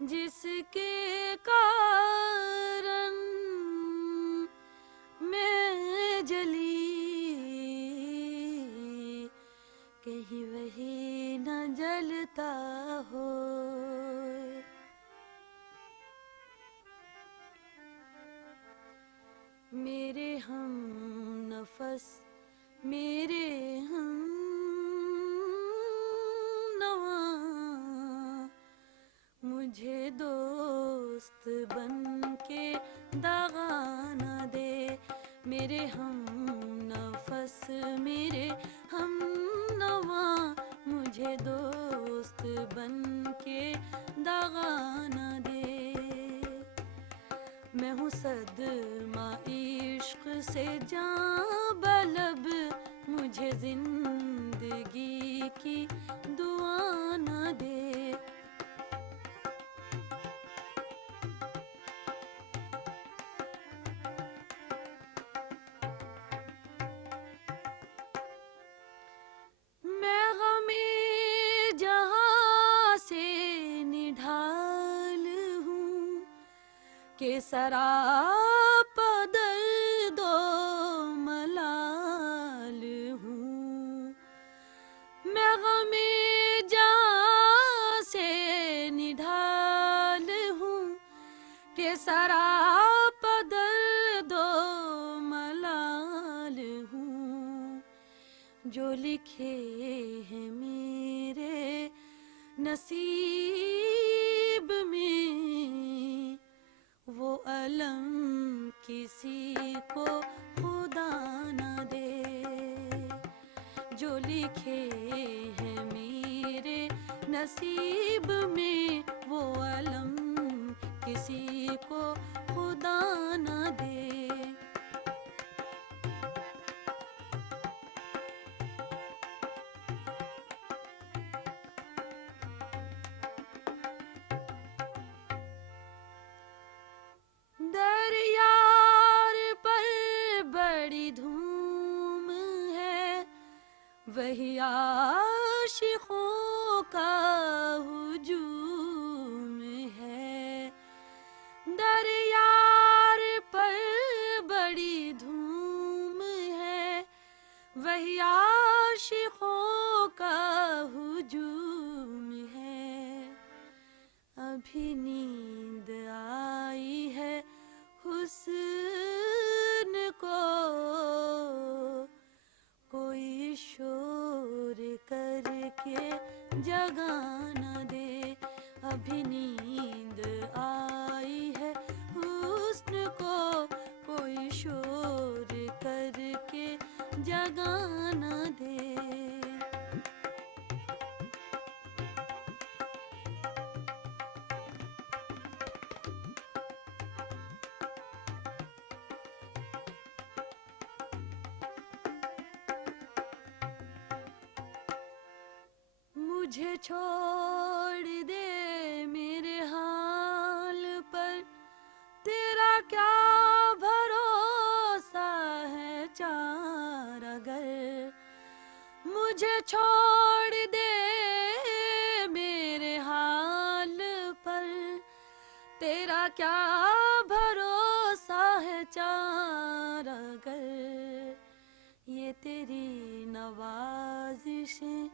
जिसके कारण मैं जली, कहीं वही न जलता हो। मेरे हम नफस, मेरे हम नवा, मुझे दोस्त बन के दागा न दे। मेरे हम नफस, मेरे हम नवा, मुझे दोस्त बन के दागा न दे। मैं हूँ सदमा इश्क से जां बलब, मुझे जिंदगी की दुआ न दे। मैं गमे जहां से निढाल हूँ के सराप दर्दो मलाल हूँ। मैं गमे जहां से निढाल हूँ के सराप दर्दो मलाल हूँ। जो लिखे हैं मेरे नसीब में, वो अलम किसी को खुदा न दे। जो लिखे हैं मेरे नसीब में, वो अलम किसी को खुदा न दे। दरियार पर बड़ी धूम है, वही आशिकों का हुजूम है। दरियार पर बड़ी धूम है, वही आशिकों का हुजूम है। अभी नींद आई है हुस्न को, कोई शोर करके जगा न दे। अभी नींद आई है हुस्न को, कोई शोर करके जगा न दे। मुझे छोड़ दे मेरे हाल पर, तेरा क्या भरोसा है चार अगर। मुझे छोड़ दे मेरे हाल पर, तेरा क्या भरोसा है चार अगर। ये तेरी नवाजिशें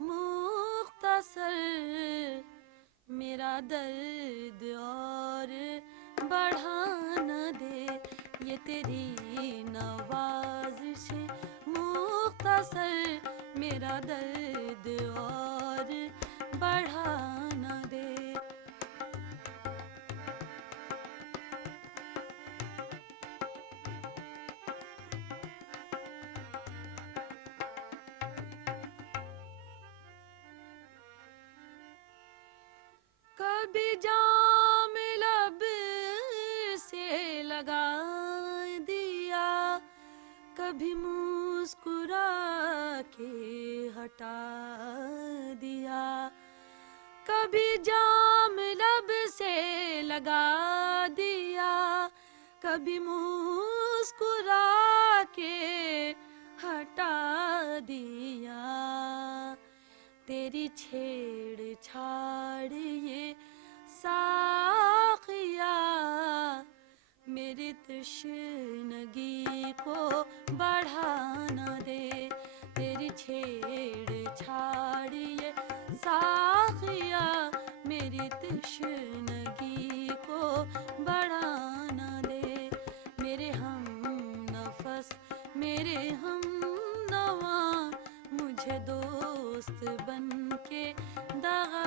मुख्तसर, मेरा दर्द और बढ़ा न दे। ये तेरी नवाजिशें मुख्तसर, मेरा दर्द और बढ़ा न दे। कभी जाम लब से लगा दिया, कभी मुस्कुरा के हटा दिया। कभी जाम लब से लगा दिया, कभी मुस्कुरा के हटा दिया। तेरी छेड़छाड़ ये सा तश्नगी को बढ़ा न दे। तेरी छेड़छाड़ ये साखिया मेरी तश्नगी को बढ़ा न दे। मेरे हम नफस मेरे हम नवा मुझे दोस्त बन के दगा